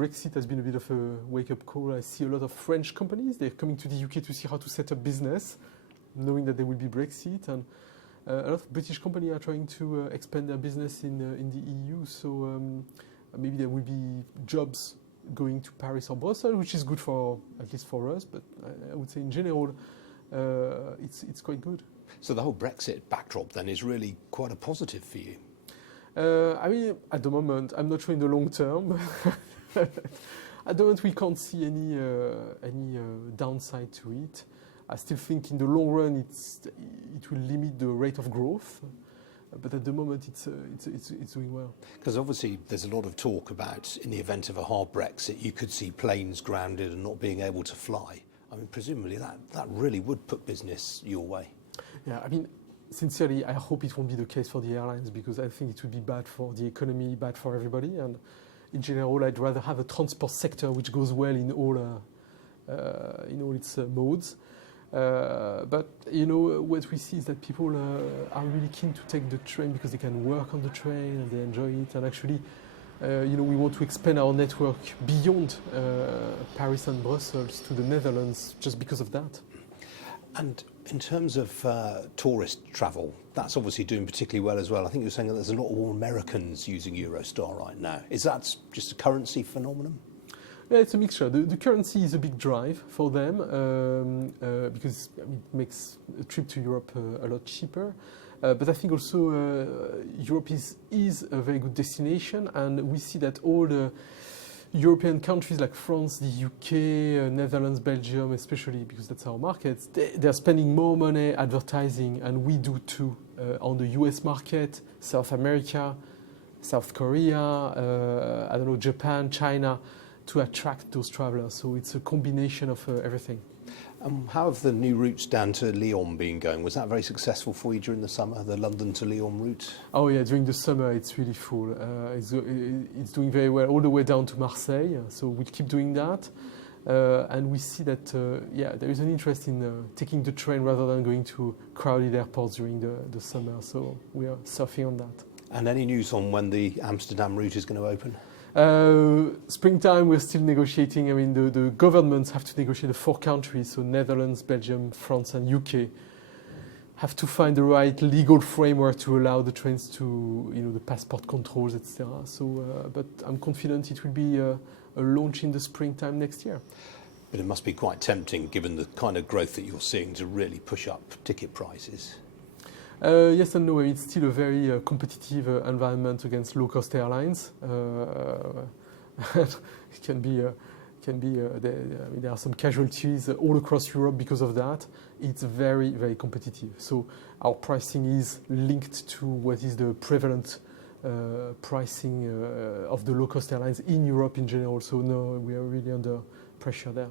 Brexit has been a bit of a wake-up call. I see a lot of French companies. They're coming to the UK to see how to set up business, knowing that there will be Brexit. And a lot of British companies are trying to expand their business in the EU. So maybe there will be jobs going to Paris or Brussels, which is good for, at least for us. But I would say in general, it's quite good. So the whole Brexit backdrop then is really quite a positive for you? I mean, at the moment, I'm not sure in the long term. At the moment, we can't see any downside to it. I still think in the long run, it will limit the rate of growth. But at the moment, it's doing well. Because obviously, there's a lot of talk about, in the event of a hard Brexit, you could see planes grounded and not being able to fly. I mean, presumably that really would put business your way. Yeah, I mean, sincerely, I hope it won't be the case for the airlines, because I think it would be bad for the economy, bad for everybody. And in general, I'd rather have a transport sector which goes well in all its modes. But what we see is that people are really keen to take the train because they can work on the train and they enjoy it. And actually, we want to expand our network beyond Paris and Brussels to the Netherlands just because of that. And in terms of tourist travel, that's obviously doing particularly well as well. I think you're saying that there's a lot more Americans using Eurostar right now. Is that just a currency phenomenon? Yeah, it's a mixture. The currency is a big drive for them because it makes a trip to Europe a lot cheaper. But I think also Europe is a very good destination, and we see that all the European countries like France, the UK, Netherlands, Belgium, especially because that's our markets, they're spending more money advertising, and we do too, on the US market, South America, South Korea, Japan, China, to attract those travelers. So it's a combination of everything. How have the new routes down to Lyon been going? Was that very successful for you during the summer, the London to Lyon route? Oh yeah, during the summer it's really full. It's doing very well all the way down to Marseille. So we'll keep doing that. And we see that, there is an interest in taking the train rather than going to crowded airports during the summer. So we are surfing on that. And any news on when the Amsterdam route is going to open? Springtime, we're still negotiating. I mean, the governments have to negotiate the 4 countries, so Netherlands, Belgium, France, and UK, have to find the right legal framework to allow the trains to, the passport controls, etc. So, but I'm confident it will be a launch in the springtime next year. But it must be quite tempting, given the kind of growth that you're seeing, to really push up ticket prices. Yes and no. It's still a very competitive environment against low-cost airlines. It can be. There are some casualties all across Europe because of that. It's very, very competitive. So our pricing is linked to what is the prevalent pricing of the low-cost airlines in Europe in general. So no, we are really under pressure there.